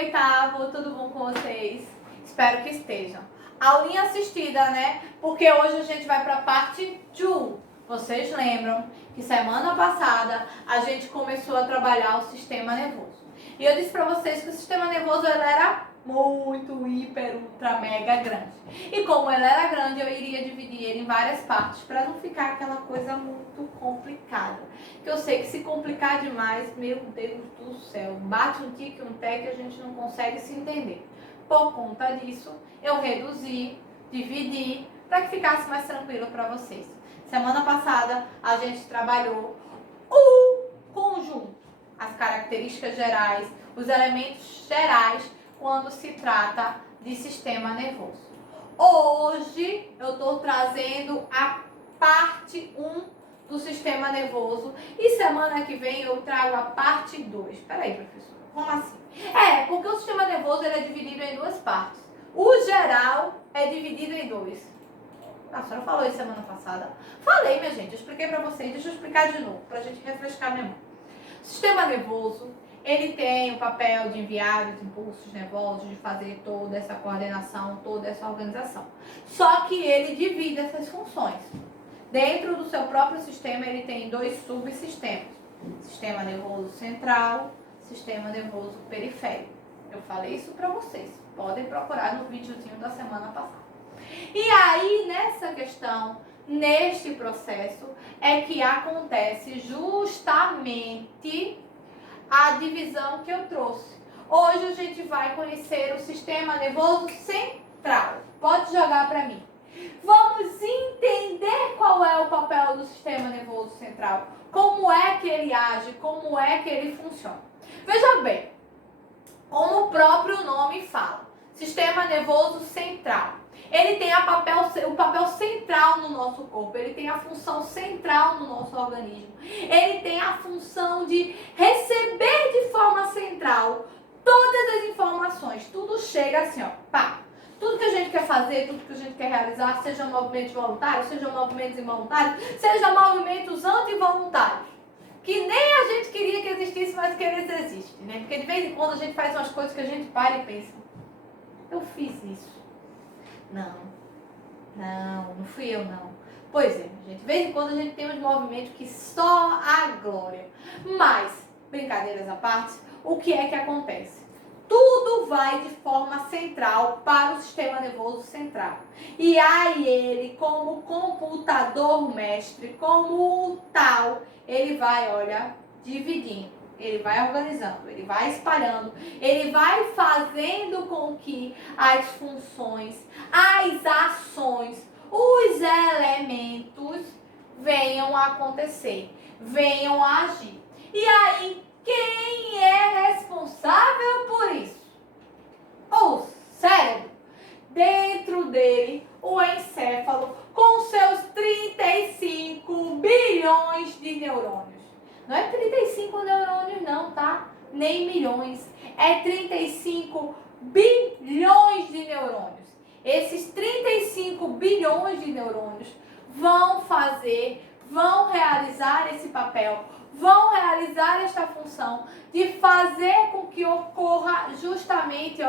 oitavo, tudo bom com vocês? Espero que estejam. Aulinha assistida, né? Porque hoje a gente vai para a parte 2. Vocês lembram que semana passada a gente começou a trabalhar o sistema nervoso. E eu disse para vocês que o sistema nervoso ele era muito, hiper, ultra, mega grande. E como ele era grande, eu iria dividir ele em várias partes para não ficar aquela coisa muito complicada. Que eu sei que se complicar demais, meu Deus do céu, bate um tique, um tec, a gente não consegue se entender. Por conta disso, eu reduzi, dividi, para que ficasse mais tranquilo para vocês. Semana passada, a gente trabalhou o conjunto, as características gerais, os elementos gerais, quando se trata de sistema nervoso. Hoje eu estou trazendo a parte 1 do sistema nervoso e semana que vem eu trago a parte 2. Peraí, professora, como assim? Porque o sistema nervoso ele é dividido em duas partes. O geral é dividido em dois. A senhora falou isso semana passada? Falei, minha gente, eu expliquei para vocês, deixa eu explicar de novo, para a gente refrescar a memória. O sistema nervoso, ele tem o papel de enviar os impulsos nervosos, de fazer toda essa coordenação, toda essa organização. Só que ele divide essas funções. Dentro do seu próprio sistema, ele tem dois subsistemas. Sistema nervoso central, sistema nervoso periférico. Eu falei isso para vocês. Podem procurar no videozinho da semana passada. E aí, nessa questão, neste processo, é que acontece justamente a divisão que eu trouxe. Hoje a gente vai conhecer o sistema nervoso central. Pode jogar para mim. Vamos entender qual é o papel do sistema nervoso central. Como é que ele age, como é que ele funciona. Veja bem, como o próprio nome fala, sistema nervoso central. Ele tem o papel central no nosso corpo, ele tem a função central no nosso organismo. Ele tem a função de receber de forma central todas as informações. Tudo chega assim, ó, pá. Tudo que a gente quer fazer, tudo que a gente quer realizar, sejam movimentos voluntários, sejam movimentos involuntários, sejam movimentos antivoluntários. Que nem a gente queria que existisse, mas que eles existem, né? Porque de vez em quando a gente faz umas coisas que a gente para e pensa, eu fiz isso. Não fui eu não. Pois é, gente, de vez em quando a gente tem uns movimentos que só a glória. Mas, brincadeiras à parte, o que é que acontece? Tudo vai de forma central para o sistema nervoso central. E aí ele, como computador mestre, como o tal, ele vai, olha, dividindo. Ele vai organizando, ele vai espalhando, ele vai fazendo com que as funções, as ações, os elementos venham a acontecer, venham a agir. E aí, quem é responsável por isso? O cérebro. Dentro dele, o encéfalo, com seus 35 bilhões de neurônios. Não é 35 neurônios não, tá? Nem milhões. É 35 bilhões de neurônios. Esses 35 bilhões de neurônios vão realizar esse papel, vão realizar esta função de fazer com que ocorra justamente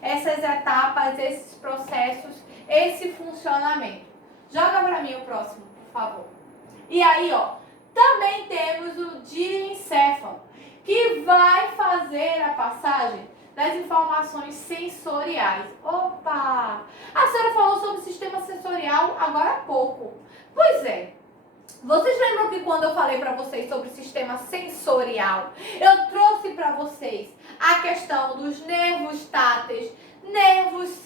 essas etapas, esses processos, esse funcionamento. Joga para mim o próximo, por favor. E aí, também temos o diencéfalo, que vai fazer a passagem das informações sensoriais. Opa! A senhora falou sobre o sistema sensorial agora há pouco. Pois é. Vocês lembram que quando eu falei para vocês sobre o sistema sensorial, eu trouxe para vocês a questão dos nervos táteis, nervos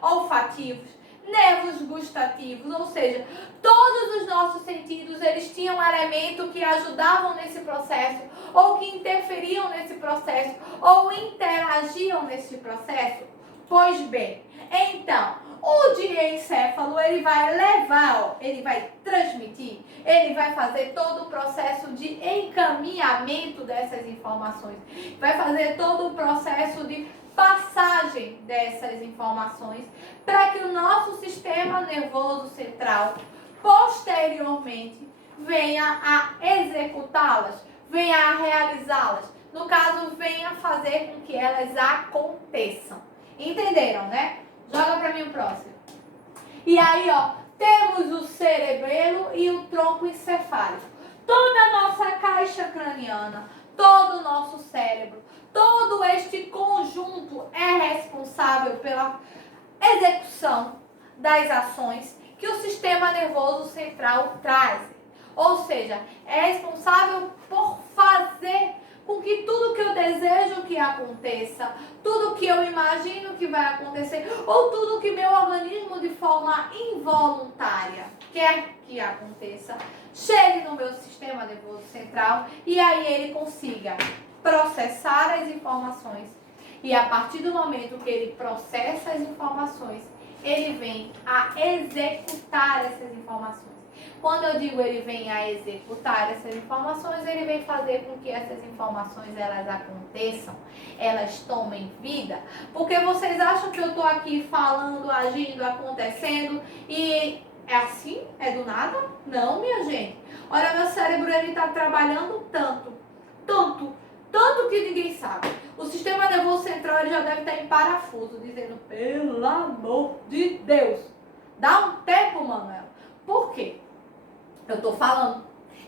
olfativos, nervos gustativos, ou seja, todos os nossos sentidos, eles tinham um elemento que ajudavam nesse processo, ou que interferiam nesse processo, ou interagiam nesse processo? Pois bem, então, o diencéfalo, ele vai levar, ele vai transmitir, ele vai fazer todo o processo de encaminhamento dessas informações, vai fazer todo o processo de passagem dessas informações para que o nosso sistema nervoso central, posteriormente, venha a executá-las, venha a realizá-las, no caso, venha fazer com que elas aconteçam. Entenderam, né? Joga para mim o próximo. E aí, ó, temos o cerebelo e o tronco encefálico. Toda a nossa caixa craniana, todo o nosso cérebro, todo este conjunto é responsável pela execução das ações que o sistema nervoso central traz. Ou seja, é responsável por fazer com que tudo que eu desejo que aconteça, tudo que eu imagino que vai acontecer, ou tudo que meu organismo de forma involuntária quer que aconteça, chegue no meu sistema nervoso central e aí ele consiga processar as informações. E a partir do momento que ele processa as informações, ele vem a executar essas informações. Quando eu digo ele vem a executar essas informações, ele vem fazer com que essas informações elas aconteçam, elas tomem vida. Porque vocês acham que eu estou aqui falando, agindo, acontecendo e é assim? É do nada? Não, minha gente. Olha, meu cérebro ele está trabalhando tanto que ninguém sabe. O sistema nervoso central ele já deve estar em parafuso, dizendo, pelo amor de Deus, dá um tempo, Manuel. Por quê? Eu estou falando,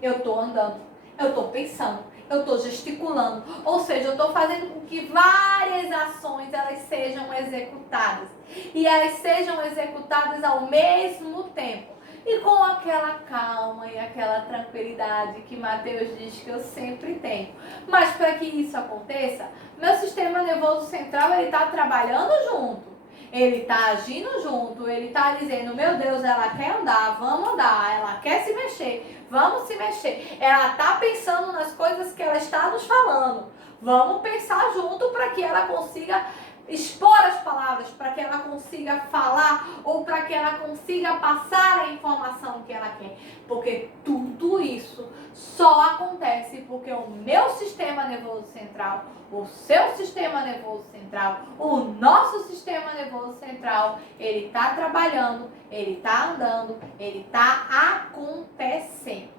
eu estou andando, eu estou pensando, eu estou gesticulando. Ou seja, eu estou fazendo com que várias ações elas sejam executadas. E elas sejam executadas ao mesmo tempo. E com aquela calma e aquela tranquilidade que Mateus diz que eu sempre tenho. Mas para que isso aconteça, meu sistema nervoso central ele está trabalhando junto. Ele está agindo junto, ele está dizendo, meu Deus, ela quer andar, vamos andar, ela quer se mexer, vamos se mexer. Ela está pensando nas coisas que ela está nos falando. Vamos pensar junto para que ela consiga expor as palavras, para que ela consiga falar ou para que ela consiga passar a informação que ela quer. Porque tudo isso só acontece porque o meu sistema nervoso central, o seu sistema nervoso central, o nosso sistema nervoso central, ele está trabalhando, ele está andando, ele está acontecendo.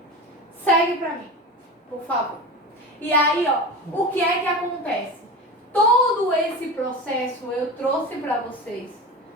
Segue para mim, por favor. E aí, ó, o que é que acontece? Todo esse processo eu trouxe para vocês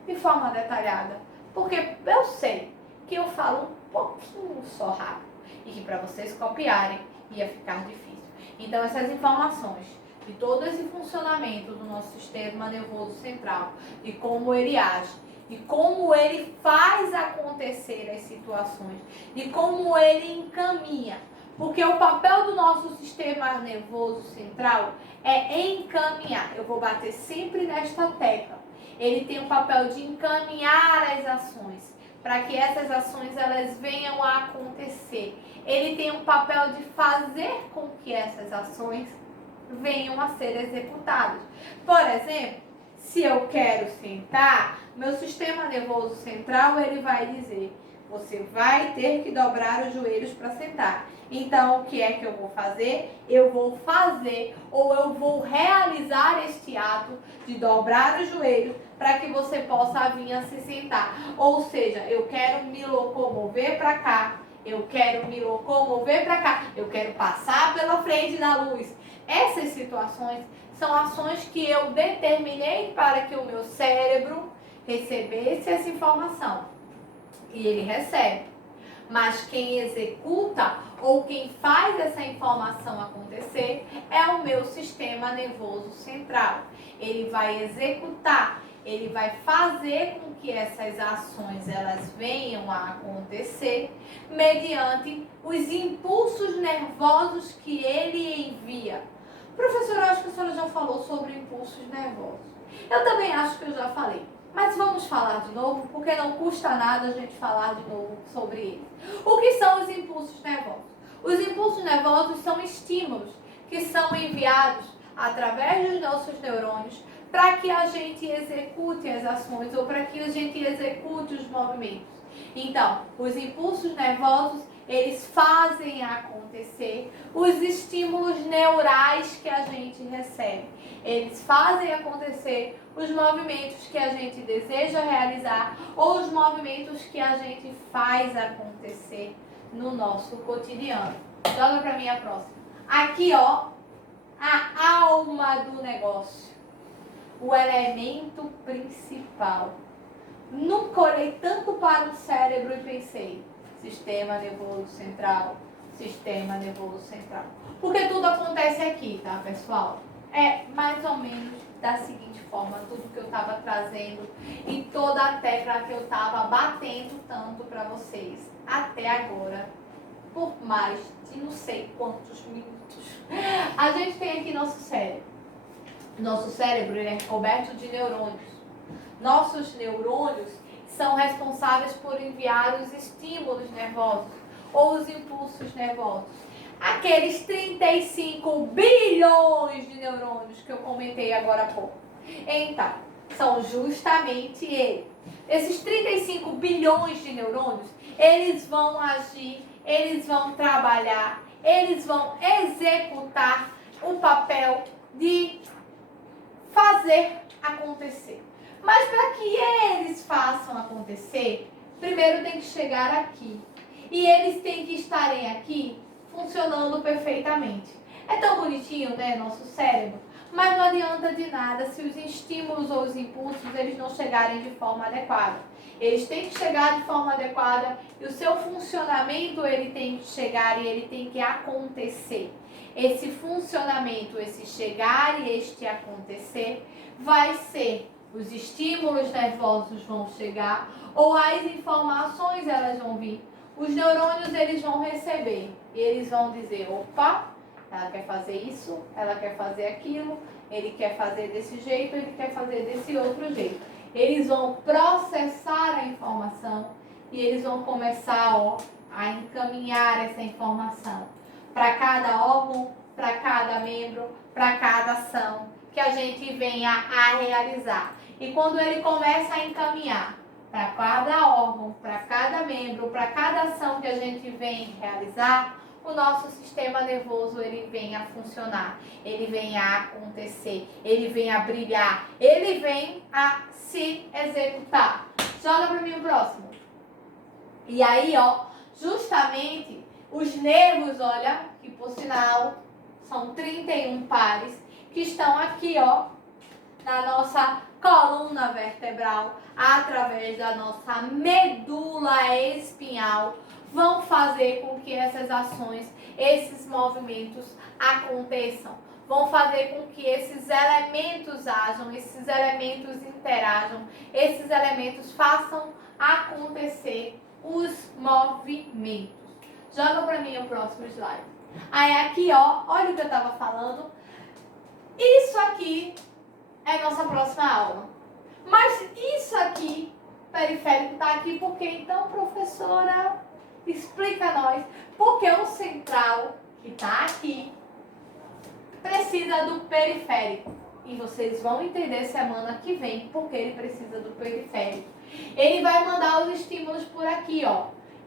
de forma detalhada, porque eu sei que eu falo um pouquinho só rápido e que para vocês copiarem ia ficar difícil. Então essas informações de todo esse funcionamento do nosso sistema nervoso central, de como ele age, de como ele faz acontecer as situações, de como ele encaminha. Porque o papel do nosso sistema nervoso central é encaminhar. Eu vou bater sempre nesta tecla. Ele tem o papel de encaminhar as ações, para que essas ações elas venham a acontecer. Ele tem um papel de fazer com que essas ações venham a ser executadas. Por exemplo, se eu quero sentar, meu sistema nervoso central ele vai dizer, você vai ter que dobrar os joelhos para sentar. Então, o que é que eu vou fazer? Eu vou fazer ou eu vou realizar este ato de dobrar os joelhos para que você possa vir a se sentar. Ou seja, eu quero me locomover para cá, eu quero me locomover para cá, eu quero passar pela frente da luz. Essas situações são ações que eu determinei para que o meu cérebro recebesse essa informação. E ele recebe. Mas quem executa ou quem faz essa informação acontecer é o meu sistema nervoso central. Ele vai executar, ele vai fazer com que essas ações elas venham a acontecer mediante os impulsos nervosos que ele envia. Professora, acho que a senhora já falou sobre impulsos nervosos. Eu também acho que eu já falei. Mas vamos falar de novo, porque não custa nada a gente falar de novo sobre eles. O que são os impulsos nervosos? Os impulsos nervosos são estímulos que são enviados através dos nossos neurônios para que a gente execute as ações ou para que a gente execute os movimentos. Então, os impulsos nervosos, eles fazem acontecer os estímulos neurais que a gente recebe. Eles fazem acontecer os movimentos que a gente deseja realizar ou os movimentos que a gente faz acontecer no nosso cotidiano. Joga para mim a próxima. Aqui, ó, a alma do negócio, o elemento principal. Nunca olhei tanto para o cérebro e pensei, sistema nervoso central, sistema nervoso central. Porque tudo acontece aqui, tá, pessoal? É mais ou menos da seguinte forma, tudo que eu estava trazendo e toda a tecla que eu estava batendo tanto para vocês até agora, por mais de não sei quantos minutos. A gente tem aqui nosso cérebro. Nosso cérebro ele é coberto de neurônios. Nossos neurônios são responsáveis por enviar os estímulos nervosos ou os impulsos nervosos. Aqueles 35 bilhões de neurônios que eu comentei agora há pouco. Então, são justamente eles. Esses 35 bilhões de neurônios, eles vão agir, eles vão trabalhar, eles vão executar o papel de fazer acontecer. Mas para que eles façam acontecer, primeiro tem que chegar aqui. E eles têm que estarem aqui funcionando perfeitamente. É tão bonitinho, né, nosso cérebro? Mas não adianta de nada se os estímulos ou os impulsos eles não chegarem de forma adequada. Eles têm que chegar de forma adequada e o seu funcionamento ele tem que chegar e ele tem que acontecer. Esse funcionamento, esse chegar e este acontecer, vai ser os estímulos nervosos vão chegar ou as informações elas vão vir. Os neurônios eles vão receber e eles vão dizer, opa, ela quer fazer isso, ela quer fazer aquilo, ele quer fazer desse jeito, ele quer fazer desse outro jeito. Eles vão processar a informação e eles vão começar a encaminhar essa informação para cada órgão, para cada membro, para cada ação que a gente venha a realizar. E quando ele começa a encaminhar para cada órgão, para cada membro, para cada ação que a gente vem realizar, o nosso sistema nervoso ele vem a funcionar, ele vem a acontecer, ele vem a brilhar, ele vem a se executar. Joga para mim o próximo. E aí, justamente os nervos, olha, que por sinal são 31 pares, que estão aqui, na nossa coluna vertebral, através da nossa medula espinhal, vão fazer com que essas ações, esses movimentos aconteçam. Vão fazer com que esses elementos ajam, esses elementos interajam, esses elementos façam acontecer os movimentos. Joga para mim o próximo slide. Aí aqui, olha o que eu estava falando. Isso aqui é nossa próxima aula. Mas isso aqui, periférico, está aqui porque então, professora, explica a nós, porque o central, que está aqui, precisa do periférico. E vocês vão entender semana que vem porque ele precisa do periférico. Ele vai mandar os estímulos por aqui,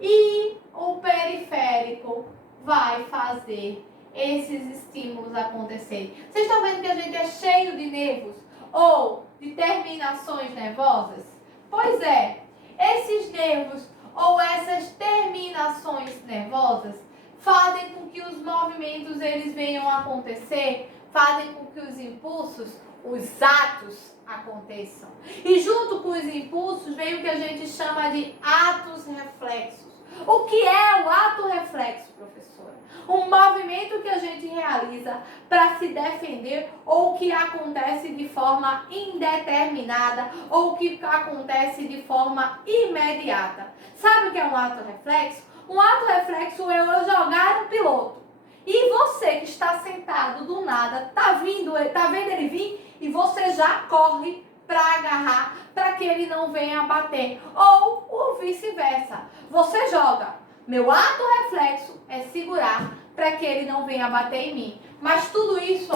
E o periférico vai fazer esses estímulos acontecerem. Vocês estão vendo que a gente é cheio de nervos ou de terminações nervosas? Pois é, esses nervos ou essas terminações nervosas fazem com que os movimentos eles venham a acontecer, fazem com que os impulsos, os atos aconteçam. E junto com os impulsos vem o que a gente chama de atos reflexos. O que é o ato reflexo, professora? Um movimento que a gente realiza para se defender ou que acontece de forma indeterminada ou que acontece de forma imediata. Sabe o que é um ato reflexo? Um ato reflexo é eu jogar um piloto. E você que está sentado do nada, tá vendo ele vir e você já corre para agarrar, para que ele não venha bater. Ou o vice-versa. Você joga. Meu ato reflexo é segurar para que ele não venha bater em mim. Mas tudo isso,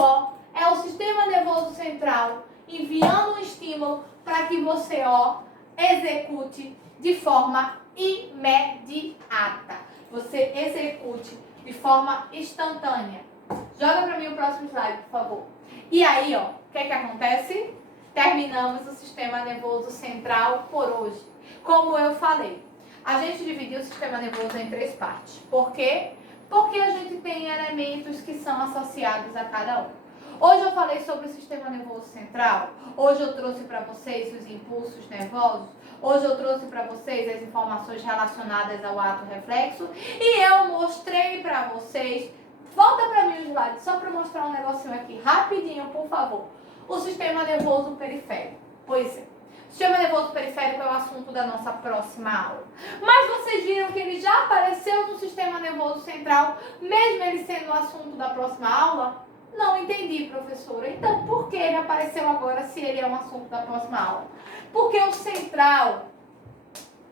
é o sistema nervoso central enviando um estímulo para que você, execute de forma imediata. Você execute de forma instantânea. Joga para mim o próximo slide, por favor. E aí, o que acontece? Terminamos o sistema nervoso central por hoje. Como eu falei, a gente dividiu o sistema nervoso em 3 partes. Por quê? Porque a gente tem elementos que são associados a cada um. Hoje eu falei sobre o sistema nervoso central. Hoje eu trouxe para vocês os impulsos nervosos. Hoje eu trouxe para vocês as informações relacionadas ao ato reflexo. E eu mostrei para vocês... Volta para mim o slide, só para mostrar um negocinho aqui, rapidinho, por favor. O sistema nervoso periférico. Pois é. O sistema nervoso periférico é o assunto da nossa próxima aula. Mas vocês viram que ele já apareceu no sistema nervoso central, mesmo ele sendo o assunto da próxima aula? Não entendi, professora. Então, por que ele apareceu agora se ele é um assunto da próxima aula? Porque o central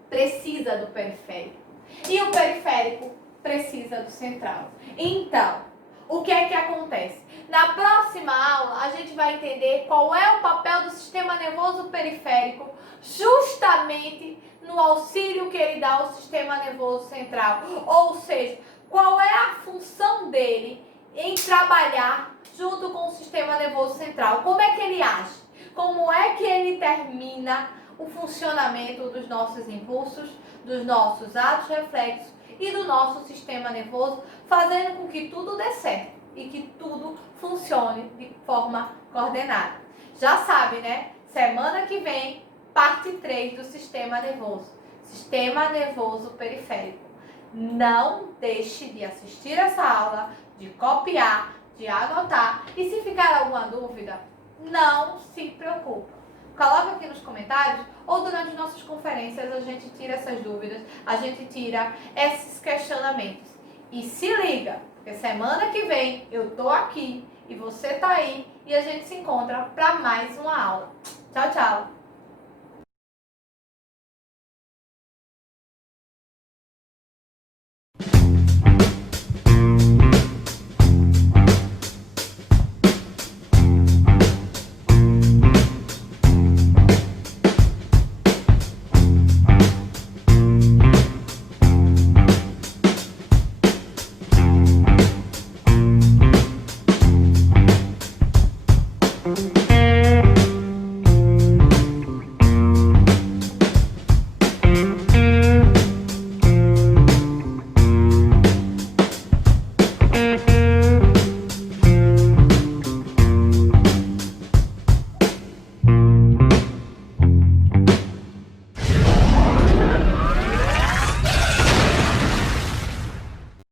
precisa do periférico. E o periférico precisa do central. Então, o que é que acontece? Na próxima aula, a gente vai entender qual é o papel do sistema nervoso periférico justamente no auxílio que ele dá ao sistema nervoso central. Ou seja, qual é a função dele em trabalhar junto com o sistema nervoso central. Como é que ele age? Como é que ele termina o funcionamento dos nossos impulsos, dos nossos atos reflexos e do nosso sistema nervoso, fazendo com que tudo dê certo e que tudo funcione de forma coordenada. Já sabe, né? Semana que vem, parte 3 do sistema nervoso. Sistema nervoso periférico. Não deixe de assistir essa aula, de copiar, de anotar. E se ficar alguma dúvida, não se preocupe. Coloca aqui nos comentários ou durante nossas conferências a gente tira essas dúvidas, a gente tira esses questionamentos. E se liga, porque semana que vem eu tô aqui e você tá aí e a gente se encontra para mais uma aula. Tchau, tchau!